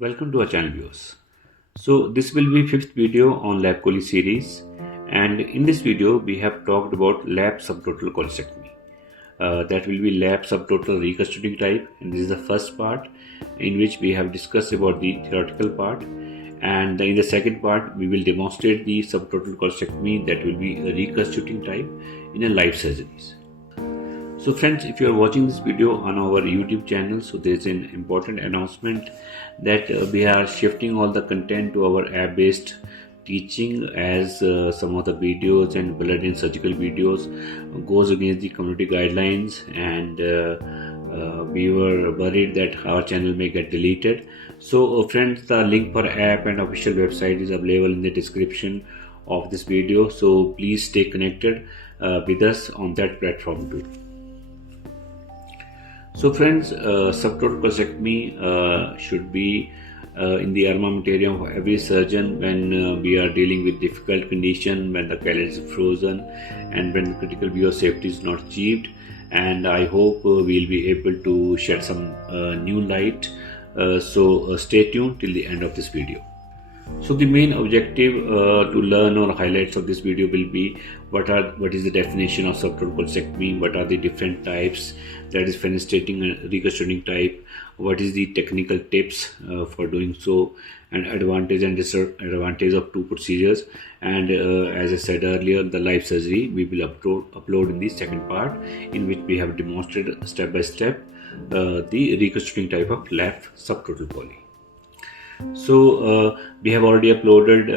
Welcome to our channel viewers. So this will be fifth video on lap chole series, and in this video we have talked about lap subtotal cholecystectomy. That will be lap subtotal reconstituting type, and this is the first part in which we have discussed about the theoretical part, and in the second part we will demonstrate the subtotal cholecystectomy, that will be a reconstituting type in a live surgeries. So friends, if you are watching this video on our YouTube channel, so there is an important announcement that we are shifting all the content to our app-based teaching, as some of the videos and blood and surgical videos goes against the community guidelines, and we were worried that our channel may get deleted. So friends, the link for app and official website is available in the description of this video, so please stay connected with us on that platform too. So friends, subtotal cholecystectomy should be in the armamentarium of every surgeon when we are dealing with difficult condition, when the catheter is frozen and when critical view of safety is not achieved. And I hope we'll be able to shed some new light. So stay tuned till the end of this video. So the main objective to learn or highlights of this video will be what is the definition of subtotal cholecystectomy, what are the different types, that is fenestrating and reconstituting type, what is the technical tips for doing so, and advantage and disadvantage of two procedures, and as I said earlier, the live surgery we will upload in the second part, in which we have demonstrated step by step the reconstituting type of lap subtotal chole. So we have already uploaded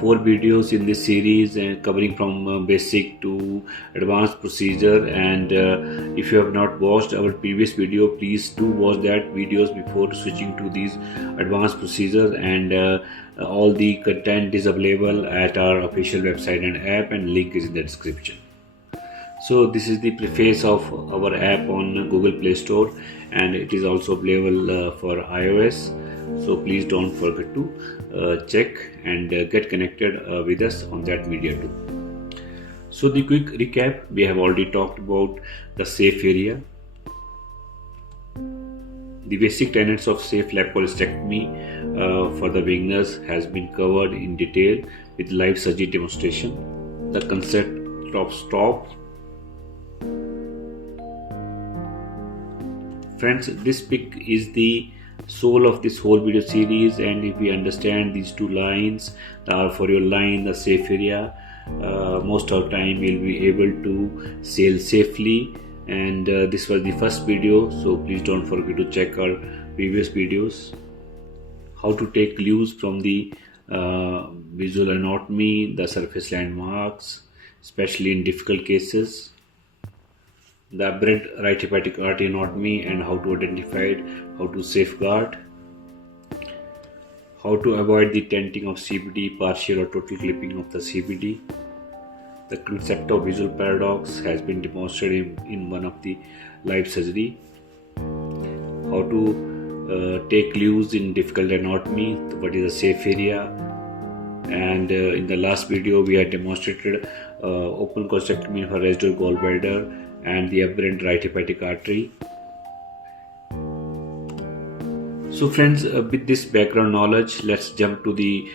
4 videos in this series, and covering from basic to advanced procedure, and if you have not watched our previous video, please do watch that videos before switching to these advanced procedures, and all the content is available at our official website and app, and link is in the description. So this is the preface of our app on Google Play Store, and it is also available for iOS. So please don't forget to check and get connected with us on that media too. So the quick recap, we have already talked about the safe area. The basic tenets of safe lap cholecystectomy for the beginners has been covered in detail with live surgery demonstration. The concept of stop. Friends, this pic is the soul of this whole video series, and if we understand these two lines, the arterial line, the safe area, most of the time we'll be able to sail safely. And this was the first video, so please don't forget to check our previous videos. How to take clues from the visual anatomy, the surface landmarks, especially in difficult cases. The aberrant right hepatic artery anatomy and how to identify it, how to safeguard, how to avoid the tenting of CBD, partial or total clipping of the CBD. The concept of visual paradox has been demonstrated in one of the live surgery. How to take clues in difficult anatomy, what is a safe area, and in the last video we had demonstrated open cholecystectomy for residual gallbladder and the aberrant right hepatic artery. So friends, with this background knowledge, let's jump to the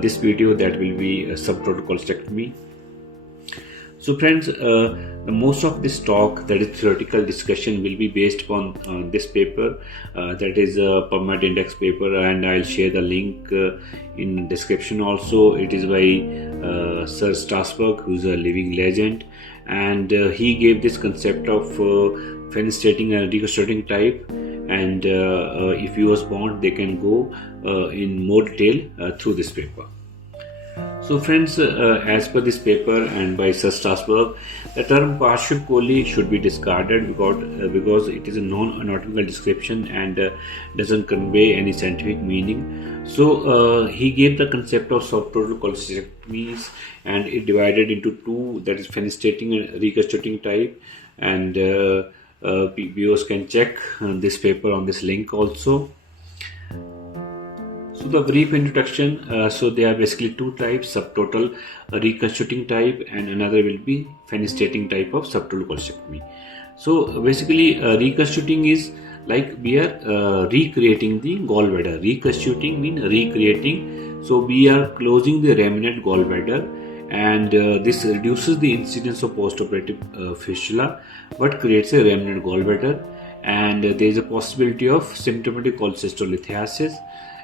this video, that will be a subtotal cholecystectomy. So friends, most of this talk, that is theoretical discussion, will be based upon this paper, that is a PubMed index paper, and I'll share the link in description also. It is by Sir Strasberg, who is a living legend, and he gave this concept of fenestrating and reconstituting type, and if viewers want, they can go in more detail through this paper. So friends, as per this paper and by Sir Strasberg, the term partial chole should be discarded because it is a non-anatomical description and doesn't convey any scientific meaning. So he gave the concept of subtotal cholecystectomies, and it divided into two, that is fenestrating and reconstituting type, and viewers can check this paper on this link also. So the brief introduction, so there are basically two types, subtotal reconstituting type, and another will be fenestrating type of subtotal cholecystectomy. So basically reconstituting is like we are recreating the gallbladder. Reconstituting means recreating. So we are closing the remnant gallbladder, and this reduces the incidence of postoperative fistula but creates a remnant gallbladder, and there is a possibility of symptomatic cholecystolithiasis.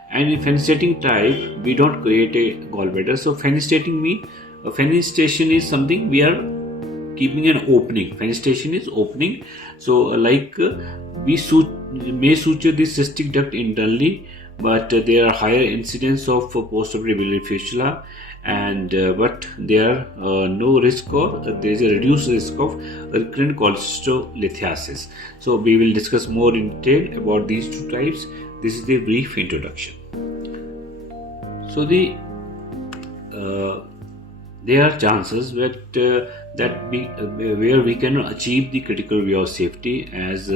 And in fenestration type, we don't create a gallbladder. So fenestration means fenestration is something we are keeping an opening. Fenestration is opening. So we may suture the cystic duct internally, but there are higher incidence of postoperative biliary fistula, and but there are no risk, or there is a reduced risk of recurrent cholecystolithiasis. So we will discuss more in detail about these two types. This is the brief introduction. So there are chances where we cannot achieve the critical view of safety, as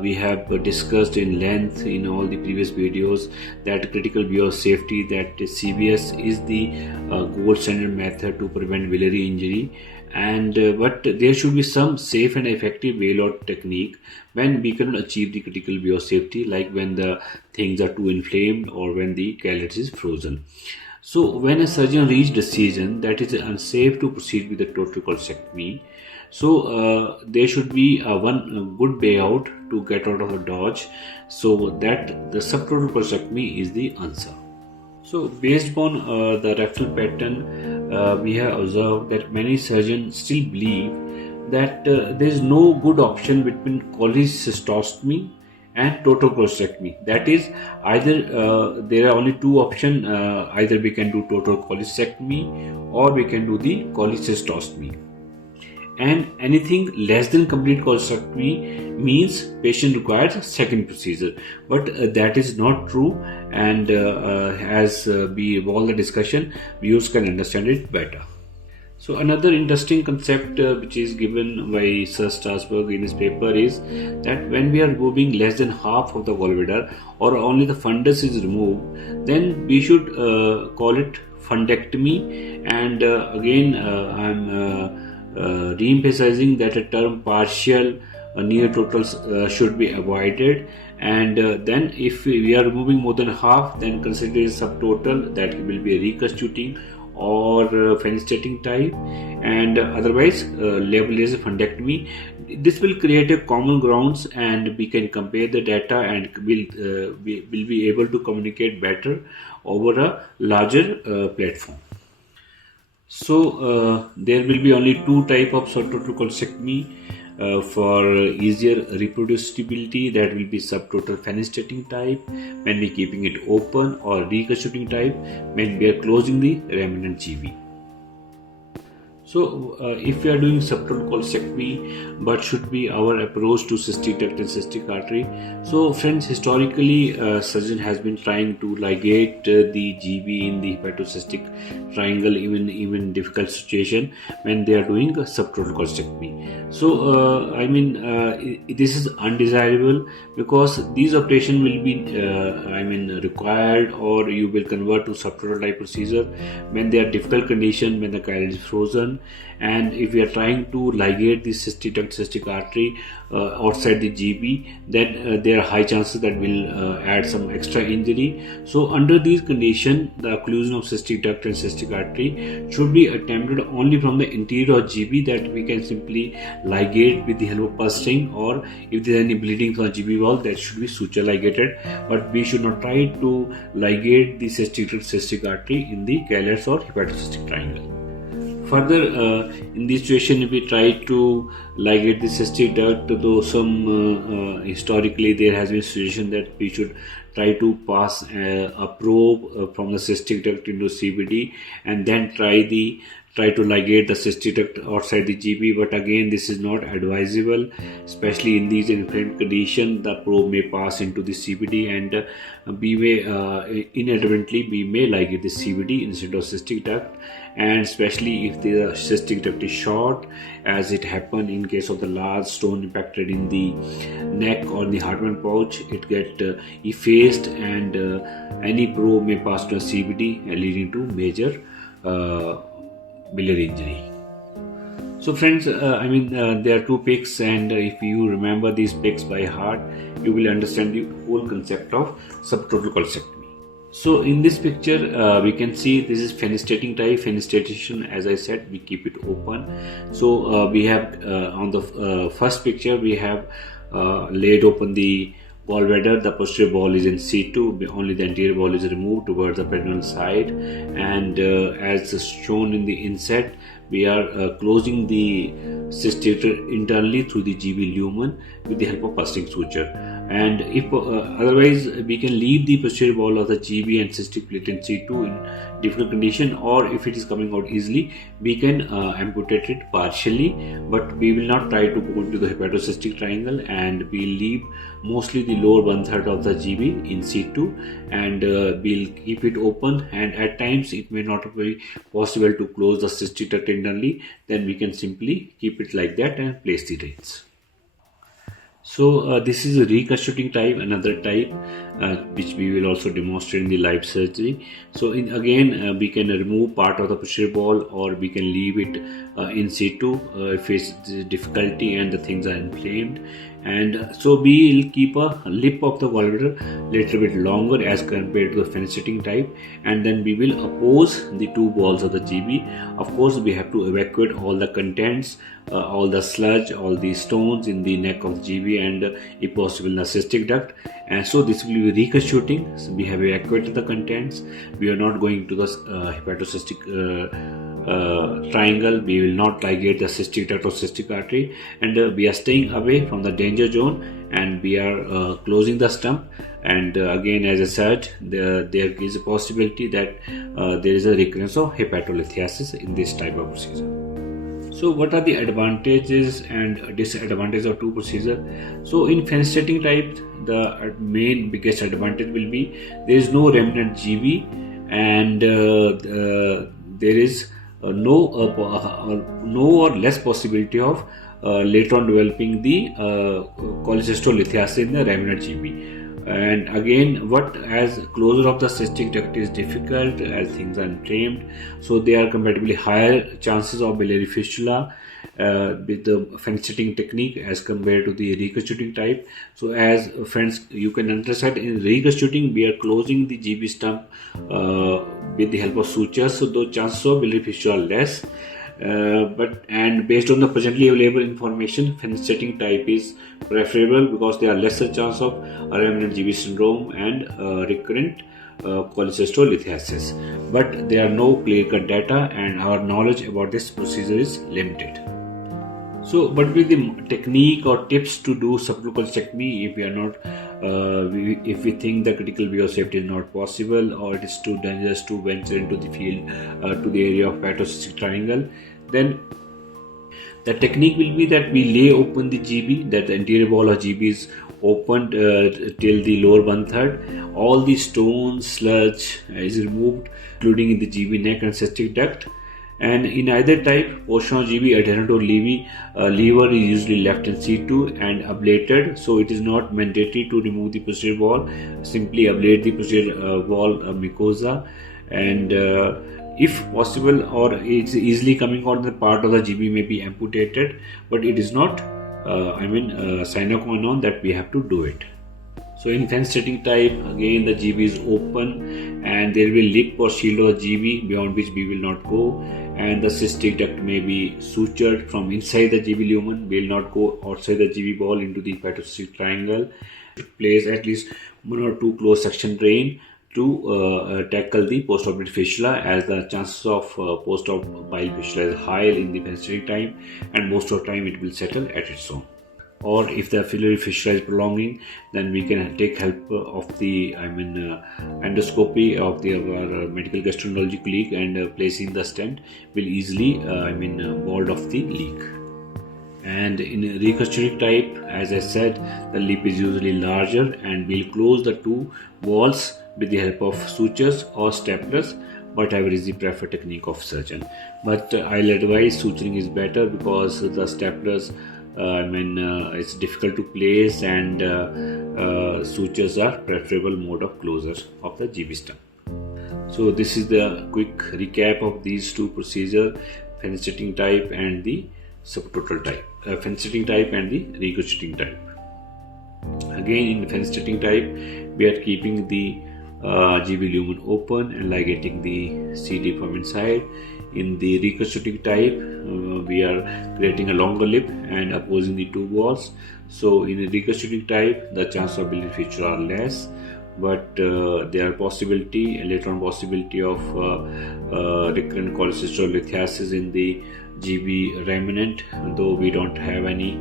we have discussed in length in all the previous videos, that critical view of safety, that CVS is the gold standard method to prevent biliary injury, and but there should be some safe and effective bailout technique when we cannot achieve the critical view of safety, like when the things are too inflamed or when the calyx is frozen. So when a surgeon reached a decision that it is unsafe to proceed with the total cholecystectomy, so there should be one good way out to get out of the dodge, so that the subtotal cholecystectomy is the answer. So based upon the referral pattern, we have observed that many surgeons still believe that there is no good option between cholecystectomy and total cholecystectomy. That is, either there are only two options, either we can do total cholecystectomy or we can do the cholecystectomy. And anything less than complete cholecystectomy means patient requires a second procedure, but that is not true, and as we evolve the discussion, viewers can understand it better. So another interesting concept which is given by Sir Strasberg in his paper is that when we are removing less than half of the gallbladder, or only the fundus is removed, then we should call it fundectomy. And again I am re-emphasizing that a term partial near total should be avoided, and then if we are removing more than half, then consider a subtotal, that will be a reconstituting or fenestration type, and otherwise label as a fundectomy. This will create a common grounds, and we can compare the data, and will be able to communicate better over a larger platform. So there will be only two type of subtotal cholecystectomy. For easier reproducibility, that will be subtotal fenestration type when we keeping it open, or reconstituting type when we are closing the remnant GB. So if we are doing subtotal cholecystectomy, what should be our approach to cystic duct and cystic artery? So friends, historically surgeon has been trying to ligate the GB in the hepatocystic triangle, even difficult situation when they are doing a subtotal cholecystectomy. So this is undesirable, because these operations will be required, or you will convert to subtotal type procedure when they are difficult condition, when the calyx is frozen, and if we are trying to ligate the cystic duct cystic artery outside the GB, then there are high chances that will add some extra injury. So under these conditions, the occlusion of cystic duct and cystic artery should be attempted only from the interior of GB, that we can simply ligate with the help of pulse string, or if there is any bleeding from the GB wall, that should be suture ligated, but we should not try to ligate the cystic duct cystic artery in the calyx or hepatocystic triangle. Further, in this situation, if we try to ligate the cystic duct, though historically there has been a suggestion that we should try to pass a probe from the cystic duct into CBD, and then try to ligate the cystic duct outside the GB. But again, this is not advisable, especially in these inflamed conditions. The probe may pass into the CBD, and we may inadvertently ligate the CBD instead of cystic duct. And especially if the cystic duct is short, as it happened in case of the large stone impacted in the neck or the Hartmann pouch, it get effaced, and any probe may pass to a CBD, leading to major biliary injury. So friends, there are two pics, and if you remember these pics by heart, you will understand the whole concept of subtotal cholecystectomy. So in this picture, we can see this is fenestrating type. Fenestration, as I said, we keep it open. So we have on the first picture, we have laid open the gallbladder. The posterior wall is in situ, only the anterior wall is removed towards the perineal side, and as shown in the inset, we are closing the cystic internally through the GB lumen with the help of pulsing suture. And if otherwise, we can leave the posterior wall of the GB and cystic plate in situ in difficult condition, or if it is coming out easily, we can amputate it partially, but we will not try to go into the hepatocystic triangle, and we leave mostly the lower 1/3 of the GB in situ, and we'll keep it open, and at times it may not be possible to close the cystic duct internally, then we can simply keep it like that and place the drains. So this is a reconstituting type, another type which we will also demonstrate in the live surgery. So again we can remove part of the posterior wall, or we can leave it in situ if it's difficulty and the things are inflamed. And so we will keep a lip of the gallbladder little bit longer as compared to the fenestration type, and then we will oppose the two walls of the GB. Of course, we have to evacuate all the contents, all the sludge, all the stones in the neck of the GB, and if possible in the cystic duct. And so this will be reconstituting. So we have evacuated the contents. We are not going to the hepatocystic triangle. We will not ligate the cystic duct or cystic artery, and we are staying away from the danger zone, and we are closing the stump. And again, as I said, there is a possibility that there is a recurrence of hepatolithiasis in this type of procedure. So what are the advantages and disadvantages of two procedure? So in fenestrating type, the main biggest advantage will be there is no remnant GB, and there is no or less possibility of later on developing the cholecystolithiasis in the remnant GB. And again, as closure of the cystic duct is difficult as things are inflamed, so there are comparatively higher chances of biliary fistula with the fenestrating technique as compared to the reconstituting type. So as friends, you can understand, in reconstituting we are closing the GB stump with the help of sutures, so those chances of biliary fistula are less. And based on the presently available information, fenestrating type is preferable because there are lesser chance of remnant GB syndrome and recurrent cholecystolithiasis. But there are no clear-cut data, and our knowledge about this procedure is limited. So, what will be the technique or tips to do subtotal cholecystectomy if we are not, if we think the critical view of safety is not possible, or it is too dangerous to venture into the field, to the area of hepatocystic triangle? Then the technique will be that we lay open the GB, that the anterior wall of GB is opened till the lower 1/3. All the stones, sludge is removed, including in the GB neck and cystic duct. And in either type, portion of GB adherent to lever is usually left in situ and ablated. So it is not mandatory to remove the posterior wall. Simply ablate the posterior wall mucosa, and if possible, or it's easily coming out, the part of the GB may be amputated, but it is not sine qua non that we have to do it. So in fenestrating type, again the GB is open, and there will be lip or shield of the GB beyond which we will not go, and the cystic duct may be sutured from inside the GB lumen, will not go outside the GB wall into the hepatocystic triangle. Place at least 1 or 2 closed section drain to tackle the postoperative fistula, as the chances of post-op bile fistula is high in the fenestrating time, and most of the time it will settle at its own. Or if the biliary fistula is prolonging, then we can take help of the endoscopy of our medical gastroenterology colleague, and placing the stent will easily ward off the leak. And in reconstituting type, as I said, the lip is usually larger, and we'll close the two walls with the help of sutures or staplers, whatever is the preferred technique of surgeon. But I'll advise suturing is better, because the staplers it's difficult to place, and sutures are preferable mode of closure of the GB stump. So this is the quick recap of these two procedures, fenestrating type and the subtotal type, fenestration type and the reconstituting type. Again, in the fenestration type, we are keeping the GB lumen open and ligating the CD from inside. In the reconstituting type, we are creating a longer lip and opposing the two walls. So in the reconstituting type, the chance of billet fissure are less, but there are possibility, later on possibility of recurrent cholecystectomy lithiasis in the GB remnant, though we don't have any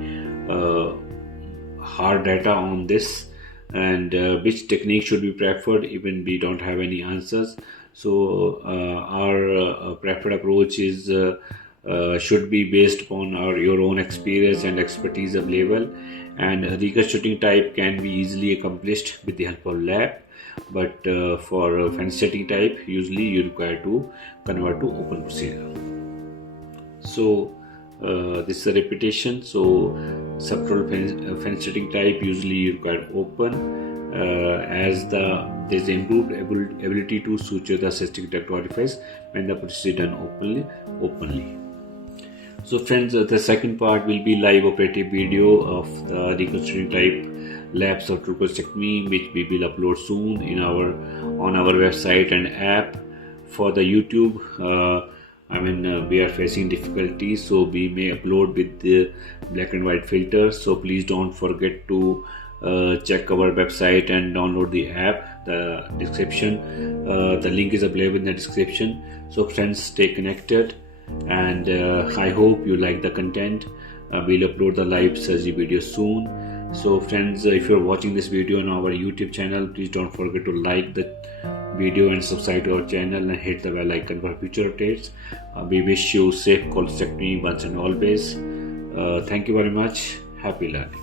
hard data on this, and which technique should be preferred, even we don't have any answers. So our preferred approach is should be based upon your own experience and expertise available, and reconstituting type can be easily accomplished with the help of lab, but for fenestration type usually you require to convert to open procedure. So this is a repetition. So subtotal fenestration type usually you require open, as there's improved ability to suture the cystic duct orifice when the procedure is done openly. So friends, the second part will be live operative video of the reconstituting type lab subtotal cholecystectomy, which we will upload soon on our website and app. For the YouTube, we are facing difficulties, so we may upload with the black and white filter. So please don't forget to check our website and download the app. The link is available in the description. So friends, stay connected, and I hope you like the content. We'll upload the live surgery video soon. So friends, if you're watching this video on our YouTube channel, please don't forget to like the video and subscribe to our channel and hit the bell icon for future updates. We wish you safe cholecystectomy once and always. Thank you very much. Happy learning.